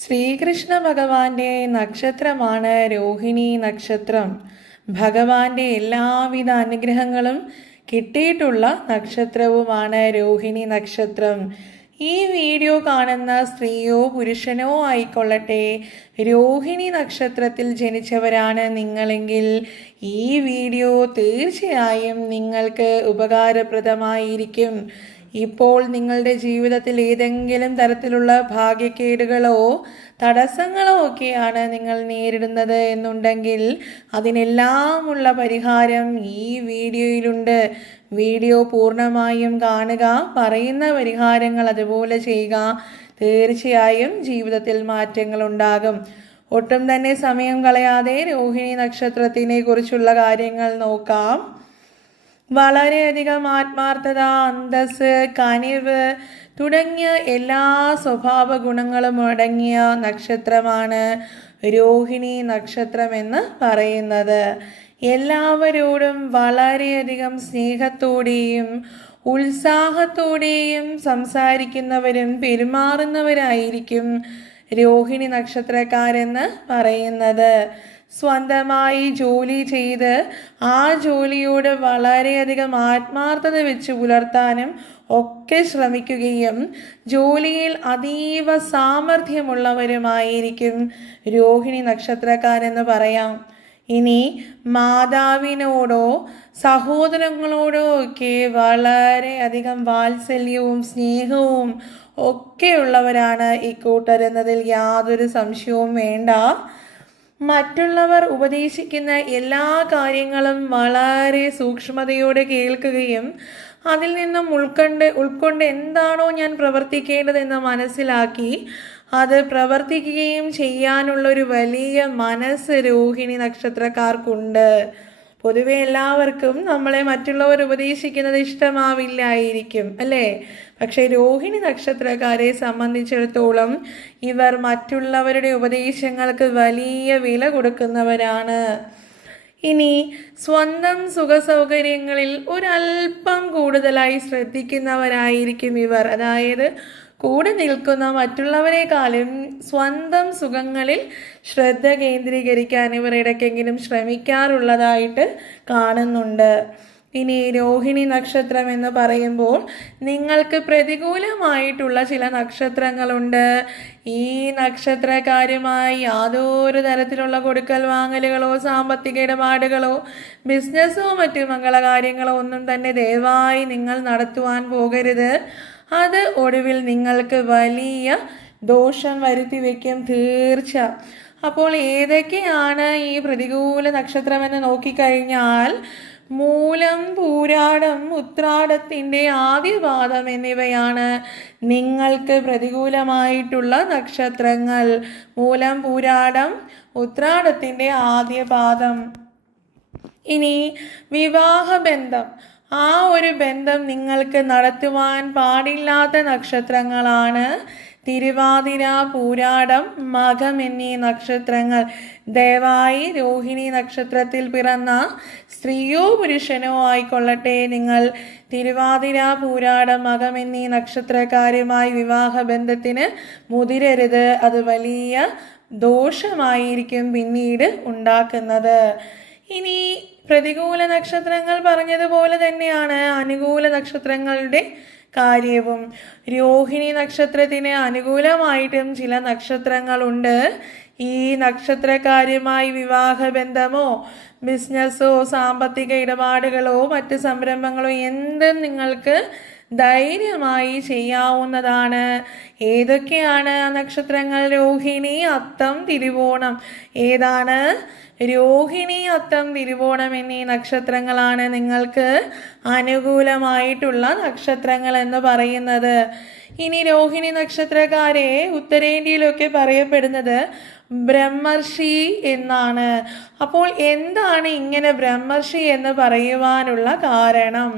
ശ്രീകൃഷ്ണ ഭഗവാന്റെ നക്ഷത്രമാണ് രോഹിണി നക്ഷത്രം. ഭഗവാന്റെ എല്ലാവിധ അനുഗ്രഹങ്ങളും കിട്ടിയിട്ടുള്ള നക്ഷത്രവുമാണ് രോഹിണി നക്ഷത്രം. ഈ വീഡിയോ കാണുന്ന സ്ത്രീയോ പുരുഷനോ ആയിക്കൊള്ളട്ടെ, രോഹിണി നക്ഷത്രത്തിൽ ജനിച്ചവരാണ് നിങ്ങളെങ്കിൽ ഈ വീഡിയോ തീർച്ചയായും നിങ്ങൾക്ക് ഉപകാരപ്രദമായിരിക്കും. ഇപ്പോൾ നിങ്ങളുടെ ജീവിതത്തിൽ ഏതെങ്കിലും തരത്തിലുള്ള ഭാഗ്യക്കേടുകളോ തടസ്സങ്ങളോ ഒക്കെയാണ് നിങ്ങൾ നേരിടുന്നത് എന്നുണ്ടെങ്കിൽ അതിനെല്ലാമുള്ള പരിഹാരം ഈ വീഡിയോയിലുണ്ട്. വീഡിയോ പൂർണ്ണമായും കാണുക, പറയുന്ന പരിഹാരങ്ങൾ അതുപോലെ ചെയ്യുക. തീർച്ചയായും ജീവിതത്തിൽ മാറ്റങ്ങൾ ഉണ്ടാകും. ഒട്ടും തന്നെ സമയം കളയാതെ രോഹിണി നക്ഷത്രത്തിനെ കുറിച്ചുള്ള കാര്യങ്ങൾ നോക്കാം. വളരെയധികം ആത്മാർത്ഥത, അന്തസ്, കനിവ് തുടങ്ങിയ എല്ലാ സ്വഭാവ ഗുണങ്ങളും അടങ്ങിയ നക്ഷത്രമാണ് രോഹിണി നക്ഷത്രം എന്ന് പറയുന്നത്. എല്ലാവരോടും വളരെയധികം സ്നേഹത്തോടെയും ഉത്സാഹത്തോടെയും സംസാരിക്കുന്നവരും പെരുമാറുന്നവരായിരിക്കും രോഹിണി നക്ഷത്രക്കാരെന്ന് പറയുന്നത്. സ്വന്തമായി ജോലി ചെയ്ത് ആ ജോലിയോട് വളരെയധികം ആത്മാർത്ഥത വെച്ച് പുലർത്താനും ഒക്കെ ശ്രമിക്കുകയും ജോലിയിൽ അതീവ സാമർഥ്യമുള്ളവരുമായിരിക്കും രോഹിണി നക്ഷത്രക്കാരെന്ന് പറയാം. ഇനി മാതാവിനോടോ സഹോദരങ്ങളോടോ ഒക്കെ വളരെയധികം വാത്സല്യവും സ്നേഹവും ഒക്കെയുള്ളവരാണ് ഇക്കൂട്ടരെന്നതിൽ യാതൊരു സംശയവും വേണ്ട. മറ്റുള്ളവർ ഉപദേശിക്കുന്ന എല്ലാ കാര്യങ്ങളും വളരെ സൂക്ഷ്മതയോടെ കേൾക്കുകയും അതിൽ നിന്നും ഉൾക്കൊണ്ട് എന്താണോ ഞാൻ പ്രവർത്തിക്കേണ്ടതെന്ന് മനസ്സിലാക്കി അത് പ്രവർത്തിക്കുകയും ചെയ്യാനുള്ളൊരു വലിയ മനസ്സ് രോഹിണി നക്ഷത്രക്കാർക്കുണ്ട്. പൊതുവെ എല്ലാവർക്കും നമ്മളെ മറ്റുള്ളവർ ഉപദേശിക്കുന്നത് ഇഷ്ടമാവില്ലായിരിക്കും, അല്ലേ? പക്ഷെ രോഹിണി നക്ഷത്രക്കാരെ സംബന്ധിച്ചിടത്തോളം ഇവർ മറ്റുള്ളവരുടെ ഉപദേശങ്ങൾക്ക് വലിയ വില കൊടുക്കുന്നവരാണ്. ഇനി സ്വന്തം സുഖസൗകര്യങ്ങളിൽ ഒരല്പം കൂടുതലായി ശ്രദ്ധിക്കുന്നവരായിരിക്കും ഇവർ. അതായത് കൂടെ നിൽക്കുന്ന മറ്റുള്ളവരെക്കാളും സ്വന്തം സുഖങ്ങളിൽ ശ്രദ്ധ കേന്ദ്രീകരിക്കാൻ ഇവർ ഇടയ്ക്കെങ്കിലും ശ്രമിക്കാറുള്ളതായിട്ട് കാണുന്നുണ്ട്. ഇനി രോഹിണി നക്ഷത്രം എന്ന് പറയുമ്പോൾ നിങ്ങൾക്ക് പ്രതികൂലമായിട്ടുള്ള ചില നക്ഷത്രങ്ങളുണ്ട്. ഈ നക്ഷത്രക്കാരുമായി യാതൊരു തരത്തിലുള്ള കൊടുക്കൽ വാങ്ങലുകളോ സാമ്പത്തിക ഇടപാടുകളോ ബിസിനസ്സോ മറ്റു മംഗളകാര്യങ്ങളോ ഒന്നും തന്നെ ദയവായി നിങ്ങൾ നടത്തുവാൻ പോകരുത്. അത് ഒടുവിൽ നിങ്ങൾക്ക് വലിയ ദോഷം വരുത്തി വയ്ക്കും, തീർച്ച. അപ്പോൾ ഏതൊക്കെയാണ് ഈ പ്രതികൂല നക്ഷത്രമെന്ന് നോക്കിക്കഴിഞ്ഞാൽ മൂലം, പൂരാടം, ഉത്രാടത്തിൻ്റെ ആദ്യപാദം എന്നിവയാണ് നിങ്ങൾക്ക് പ്രതികൂലമായിട്ടുള്ള നക്ഷത്രങ്ങൾ. മൂലം, പൂരാടം, ഉത്രാടത്തിൻ്റെ ആദ്യപാദം. ഇനി വിവാഹബന്ധം, ആ ഒരു ബന്ധം നിങ്ങൾക്ക് നടത്തുവാൻ പാടില്ലാത്ത നക്ഷത്രങ്ങളാണ് തിരുവാതിര, പൂരാടം, മകം എന്നീ നക്ഷത്രങ്ങൾ. ദയവായി രോഹിണി നക്ഷത്രത്തിൽ പിറന്ന സ്ത്രീയോ പുരുഷനോ ആയിക്കൊള്ളട്ടെ, നിങ്ങൾ തിരുവാതിര, പൂരാടം, മകം എന്നീ നക്ഷത്രക്കാരുമായി വിവാഹബന്ധത്തിന് മുതിരരുത്. അത് വലിയ ദോഷമായിരിക്കും പിന്നീട് ഉണ്ടാക്കുന്നത്. ഇനി പ്രതികൂല നക്ഷത്രങ്ങൾ പറഞ്ഞതുപോലെ തന്നെയാണ് അനുകൂല നക്ഷത്രങ്ങളുടെ കാര്യവും. രോഹിണി നക്ഷത്രത്തിന് അനുകൂലമായിട്ടും ചില നക്ഷത്രങ്ങളുണ്ട്. ഈ നക്ഷത്രക്കാരുമായി വിവാഹബന്ധമോ ബിസിനസ്സോ സാമ്പത്തിക ഇടപാടുകളോ മറ്റ് സംരംഭങ്ങളോ എന്തും നിങ്ങൾക്ക് ധൈര്യമായി ചെയ്യാവുന്നതാണ്. ഏതൊക്കെയാണ് ആ നക്ഷത്രങ്ങൾ? രോഹിണി, അത്തം, തിരുവോണം. ഏതാണ്? രോഹിണി, അത്തം, തിരുവോണം എന്നീ നക്ഷത്രങ്ങളാണ് നിങ്ങൾക്ക് അനുകൂലമായിട്ടുള്ള നക്ഷത്രങ്ങൾ എന്ന് പറയുന്നത്. ഇനി രോഹിണി നക്ഷത്രക്കാരെ ഉത്തരേന്ത്യയിലൊക്കെ പറയപ്പെടുന്നത് ബ്രഹ്മർഷി എന്നാണ്. അപ്പോൾ എന്താണ് ഇങ്ങനെ ബ്രഹ്മർഷി എന്ന് പറയുവാനുള്ള കാരണം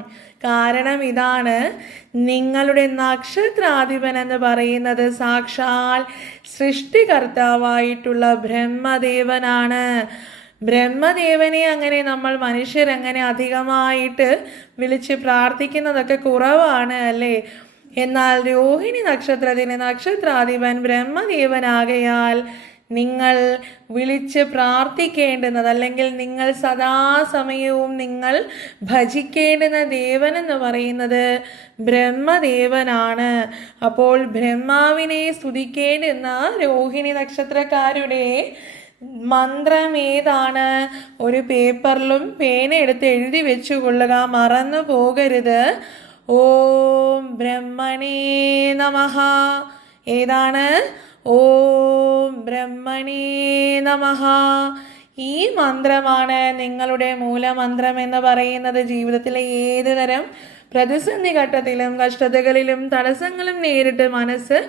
ഇതാണ്. നിങ്ങളുടെ നക്ഷത്രാധിപൻ എന്ന് പറയുന്നത് സാക്ഷാൽ സൃഷ്ടികർത്താവായിട്ടുള്ള ബ്രഹ്മദേവനാണ്. ബ്രഹ്മദേവനെ അങ്ങനെ നമ്മൾ മനുഷ്യരങ്ങനെ അധികമായിട്ട് വിളിച്ച് പ്രാർത്ഥിക്കുന്നതൊക്കെ കുറവാണ്, അല്ലേ? എന്നാൽ രോഹിണി നക്ഷത്രത്തിന് നക്ഷത്രാധിപൻ ബ്രഹ്മദേവനാകയാൽ നിങ്ങൾ വിളിച്ച് പ്രാർത്ഥിക്കേണ്ടുന്നത്, അല്ലെങ്കിൽ നിങ്ങൾ സദാസമയവും നിങ്ങൾ ഭജിക്കേണ്ടുന്ന ദേവനെന്ന് പറയുന്നത് ബ്രഹ്മദേവനാണ്. അപ്പോൾ ബ്രഹ്മാവിനെ സ്തുതിക്കേണ്ടുന്ന രോഹിണി നക്ഷത്രക്കാരുടെ മന്ത്രം ഏതാണ്? ഒരു പേപ്പറിലും പേന എടുത്ത് എഴുതി വെച്ചുകൊള്ളുക, മറന്നു പോകരുത്. ഓം ബ്രഹ്മണേ നമഃ. ഏതാണ്? ഓം ബ്രഹ്മണേ നമഃ. ഈ മന്ത്രമാണ് നിങ്ങളുടെ മൂലമന്ത്രം എന്ന് പറയുന്നത്. ജീവിതത്തിലെ ഏത് തരം പ്രതിസന്ധി ഘട്ടത്തിലും കഷ്ടതകളിലും തടസ്സങ്ങളും നേരിട്ട് മനസ്സ്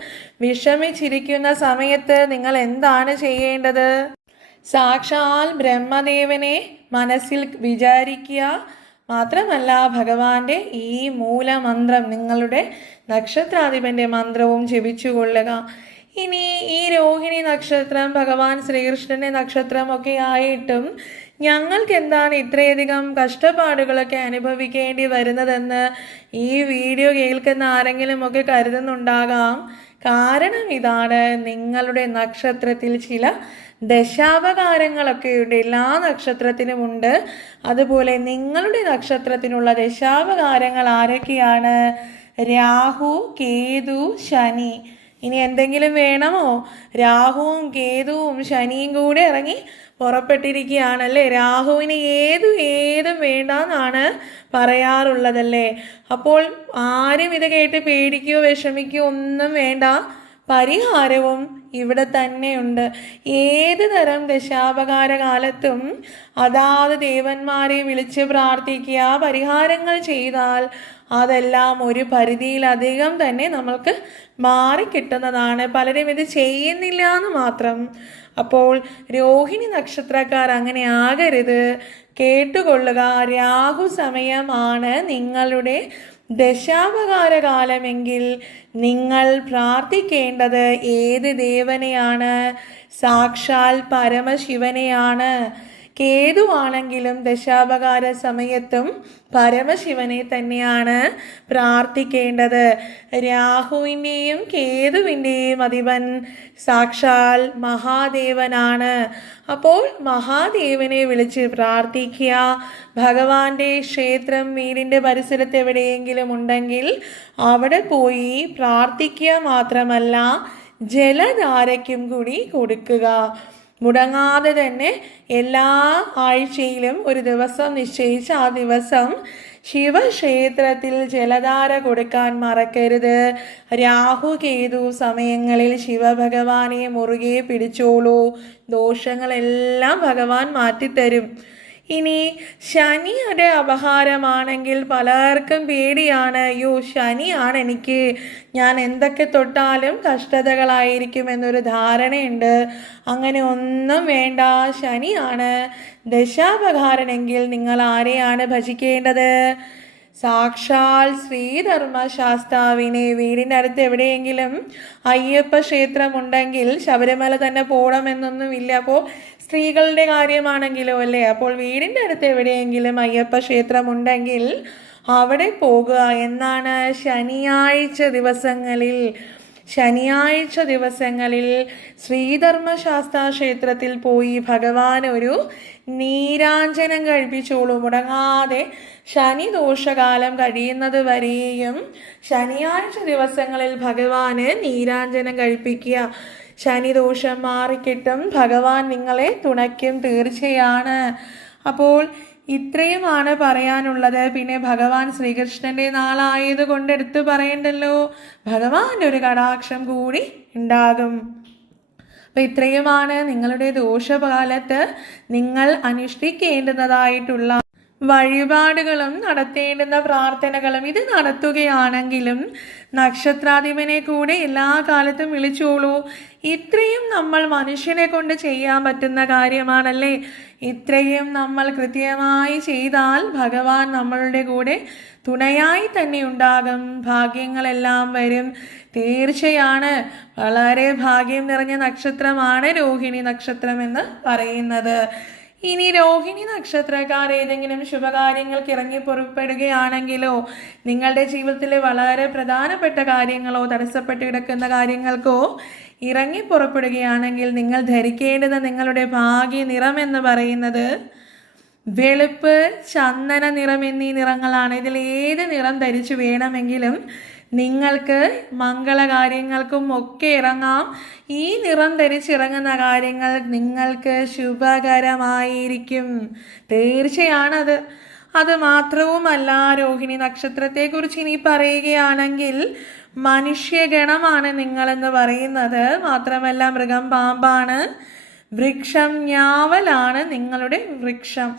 വിഷമിച്ചിരിക്കുന്ന സമയത്ത് നിങ്ങൾ എന്താണ് ചെയ്യേണ്ടത്? സാക്ഷാൽ ബ്രഹ്മദേവനെ മനസ്സിൽ വിചാരിക്കുക. മാത്രമല്ല ഭഗവാന്റെ ഈ മൂലമന്ത്രം, നിങ്ങളുടെ നക്ഷത്രാധിപന്റെ മന്ത്രവും ജപിച്ചുകൊള്ളുക. ഇനി ഈ രോഹിണി നക്ഷത്രം ഭഗവാൻ ശ്രീകൃഷ്ണന്റെ നക്ഷത്രമൊക്കെ ആയിട്ടും ഞങ്ങൾക്ക് എന്താണ് ഇത്രയധികം കഷ്ടപ്പാടുകളൊക്കെ അനുഭവിക്കേണ്ടി വരുന്നതെന്ന് ഈ വീഡിയോ കേൾക്കുന്ന ആരെങ്കിലും ഒക്കെ കരുതുന്നുണ്ടാകാം. കാരണം ഇതാണ്, നിങ്ങളുടെ നക്ഷത്രത്തിൽ ചില ദശാവതാരങ്ങളൊക്കെയുണ്ട്. എല്ലാ നക്ഷത്രത്തിനുമുണ്ട്. അതുപോലെ നിങ്ങളുടെ നക്ഷത്രത്തിനുള്ള ദശാവതാരങ്ങൾ ആരൊക്കെയാണ്? രാഹു, കേതു, ശനി. ഇനി എന്തെങ്കിലും വേണമോ? രാഹുവും കേതുവും ശനിയും കൂടെ ഇറങ്ങി പുറപ്പെട്ടിരിക്കുകയാണല്ലേ. രാഹുവിന് ഏതും വേണ്ടെന്നാണ് പറയാറുള്ളതല്ലേ. അപ്പോൾ ആരും ഇത് കേട്ട് പേടിക്കുകയോ വിഷമിക്കുകയോ ഒന്നും വേണ്ട. പരിഹാരവും ഇവിടെ തന്നെയുണ്ട്. ഏത് തരം ദശാപകാര കാലത്തും അതാത് ദേവന്മാരെ വിളിച്ച് പ്രാർത്ഥിക്കുക, പരിഹാരങ്ങൾ ചെയ്താൽ അതെല്ലാം ഒരു പരിധിയിലധികം തന്നെ നമ്മൾക്ക് മാറിക്കിട്ടുന്നതാണ്. പലരും ഇത് ചെയ്യുന്നില്ല എന്ന് മാത്രം. അപ്പോൾ രോഹിണി നക്ഷത്രക്കാർ അങ്ങനെ ആകരുത്. കേട്ടുകൊള്ളുക, രാഹു സമയമാണ് നിങ്ങളുടെ ദശാപകാര കാലമെങ്കിൽ നിങ്ങൾ പ്രാർത്ഥിക്കേണ്ടത് ഏത് ദേവനെയാണ്? സാക്ഷാൽ പരമശിവനെയാണ്. കേതുവാണെങ്കിലും ദശാപകാര സമയത്തും പരമശിവനെ തന്നെയാണ് പ്രാർത്ഥിക്കേണ്ടത്. രാഹുവിൻ്റെയും കേതുവിൻ്റെയും അധിപൻ സാക്ഷാൽ മഹാദേവനാണ്. അപ്പോൾ മഹാദേവനെ വിളിച്ച് പ്രാർത്ഥിക്കുക. ഭഗവാന്റെ ക്ഷേത്രം വീടിൻ്റെ പരിസരത്ത് എവിടെയെങ്കിലും ഉണ്ടെങ്കിൽ അവിടെ പോയി പ്രാർത്ഥിക്കുക. മാത്രമല്ല ജലധാരയ്ക്കും കൂടി കൊടുക്കുക. മുടങ്ങാതെ തന്നെ എല്ലാ ആഴ്ചയിലും ഒരു ദിവസം നിശ്ചയിച്ച് ആ ദിവസം ശിവക്ഷേത്രത്തിൽ ജലധാര കൊടുക്കാൻ മറക്കരുത്. രാഹു കേതു സമയങ്ങളിൽ ശിവഭഗവാനെ മുറുകെ പിടിച്ചോളൂ. ദോഷങ്ങളെല്ലാം ഭഗവാൻ മാറ്റിത്തരും. ഇനി ശനിയുടെ അപഹാരമാണെങ്കിൽ പലർക്കും പേടിയാണ്. അയ്യോ ശനിയാണ്, എനിക്ക് ഞാൻ എന്തൊക്കെ തൊട്ടാലും കഷ്ടതകളായിരിക്കും എന്നൊരു ധാരണയുണ്ട്. അങ്ങനെ ഒന്നും വേണ്ട. ശനിയാണ് ദശാപഹാരനെങ്കിൽ നിങ്ങൾ ആരെയാണ് ഭജിക്കേണ്ടത്? സാക്ഷാൽ ശ്രീധർമ്മശാസ്താവിനെ. വീടിൻ്റെ അടുത്ത് എവിടെയെങ്കിലും അയ്യപ്പ ക്ഷേത്രമുണ്ടെങ്കിൽ ശബരിമല തന്നെ പോകണമെന്നൊന്നുമില്ല. അപ്പോൾ സ്ത്രീകളുടെ കാര്യമാണെങ്കിലോ അല്ലേ. അപ്പോൾ വീടിൻ്റെ അടുത്ത് എവിടെയെങ്കിലും അയ്യപ്പ ക്ഷേത്രമുണ്ടെങ്കിൽ അവിടെ പോകുക. എന്നാണ് ശനിയാഴ്ച ദിവസങ്ങളിൽ ശ്രീധർമ്മശാസ്ത്ര ക്ഷേത്രത്തിൽ പോയി ഭഗവാൻ ഒരു നീരാഞ്ജനം കഴിപ്പിച്ചോളൂ. മുടങ്ങാതെ ശനി ദോഷകാലം കഴിയുന്നത് വരെയും ശനിയാഴ്ച ദിവസങ്ങളിൽ ഭഗവാന് നീരാഞ്ജനം കഴിപ്പിക്കുക. ശനിദോഷം മാറിക്കിട്ടും. ഭഗവാൻ നിങ്ങളെ തുണയ്ക്കും, തീർച്ചയാണ്. അപ്പോൾ ഇത്രയുമാണ് പറയാനുള്ളത്. പിന്നെ ഭഗവാൻ ശ്രീകൃഷ്ണന്റെ നാളായതുകൊണ്ട് എടുത്തു പറയണ്ടല്ലോ, ഭഗവാന്റെ ഒരു കടാക്ഷം കൂടി ഉണ്ടാകും. അപ്പം ഇത്രയുമാണ് നിങ്ങളുടെ ദോഷകാലത്ത് നിങ്ങൾ അനുഷ്ഠിക്കേണ്ടുന്നതായിട്ടുള്ള വഴിപാടുകളും നടത്തേണ്ടുന്ന പ്രാർത്ഥനകളും. ഇത് നടത്തുകയാണെങ്കിലും നക്ഷത്രാധിപനെ കൂടെ എല്ലാ കാലത്തും വിളിച്ചോളൂ. ഇത്രയും നമ്മൾ മനുഷ്യനെ കൊണ്ട് ചെയ്യാൻ പറ്റുന്ന കാര്യമാണല്ലേ. ഇത്രയും നമ്മൾ കൃത്യമായി ചെയ്താൽ ഭഗവാൻ നമ്മളുടെ കൂടെ തുണയായി തന്നെ ഉണ്ടാകും. ഭാഗ്യങ്ങളെല്ലാം വരും, തീർച്ചയാണ്. വളരെ ഭാഗ്യം നിറഞ്ഞ നക്ഷത്രമാണ് രോഹിണി നക്ഷത്രം എന്ന് പറയുന്നത്. ഇനി രോഹിണി നക്ഷത്രക്കാർ ഏതെങ്കിലും ശുഭകാര്യങ്ങൾക്ക് ഇറങ്ങി പുറപ്പെടുകയാണെങ്കിലോ നിങ്ങളുടെ ജീവിതത്തിലെ വളരെ പ്രധാനപ്പെട്ട കാര്യങ്ങളോ തടസ്സപ്പെട്ട് കിടക്കുന്ന കാര്യങ്ങൾക്കോ ഇറങ്ങി പുറപ്പെടുകയാണെങ്കിൽ നിങ്ങൾ ധരിക്കേണ്ടുന്ന നിങ്ങളുടെ ഭാഗ്യ നിറം എന്ന് പറയുന്നത് വെളുപ്പ്, ചന്ദന നിറം എന്നീ നിറങ്ങളാണ്. ഇതിൽ ഏത് നിറം ധരിച്ചു വേണമെങ്കിലും നിങ്ങൾക്ക് മംഗളകാര്യങ്ങൾക്കും ഒക്കെ ഇറങ്ങാം. ഈ നിറം ധരിച്ചിറങ്ങുന്ന കാര്യങ്ങൾ നിങ്ങൾക്ക് ശുഭകരമായിരിക്കും. തീർച്ചയാണത്. അത് മാത്രവുമല്ല, രോഹിണി നക്ഷത്രത്തെക്കുറിച്ച് ഇനി പറയുകയാണെങ്കിൽ മനുഷ്യഗണമാണ് നിങ്ങളെന്ന് പറയുന്നത്. മാത്രമല്ല മൃഗം പാമ്പാണ്, വൃക്ഷം ഞാവലാണ് നിങ്ങളുടെ വൃക്ഷം.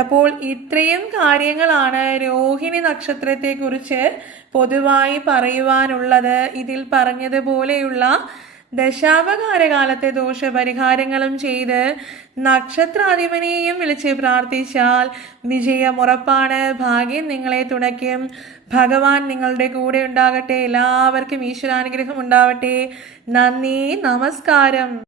അപ്പോൾ ഇത്രയും കാര്യങ്ങളാണ് രോഹിണി നക്ഷത്രത്തെക്കുറിച്ച് പൊതുവായി പറയുവാനുള്ളത്. ഇതിൽ പറഞ്ഞതുപോലെയുള്ള ദശാവതാരകാലത്തെ ദോഷപരിഹാരങ്ങളും ചെയ്ത് നക്ഷത്രാധിപനെയും വിളിച്ച് പ്രാർത്ഥിച്ചാൽ വിജയം ഉറപ്പാണ്. ഭാഗ്യം നിങ്ങളെ തുണയ്ക്കും. ഭഗവാൻ നിങ്ങളുടെ കൂടെ ഉണ്ടാകട്ടെ. എല്ലാവർക്കും ഈശ്വരാനുഗ്രഹം ഉണ്ടാവട്ടെ. നന്ദി, നമസ്കാരം.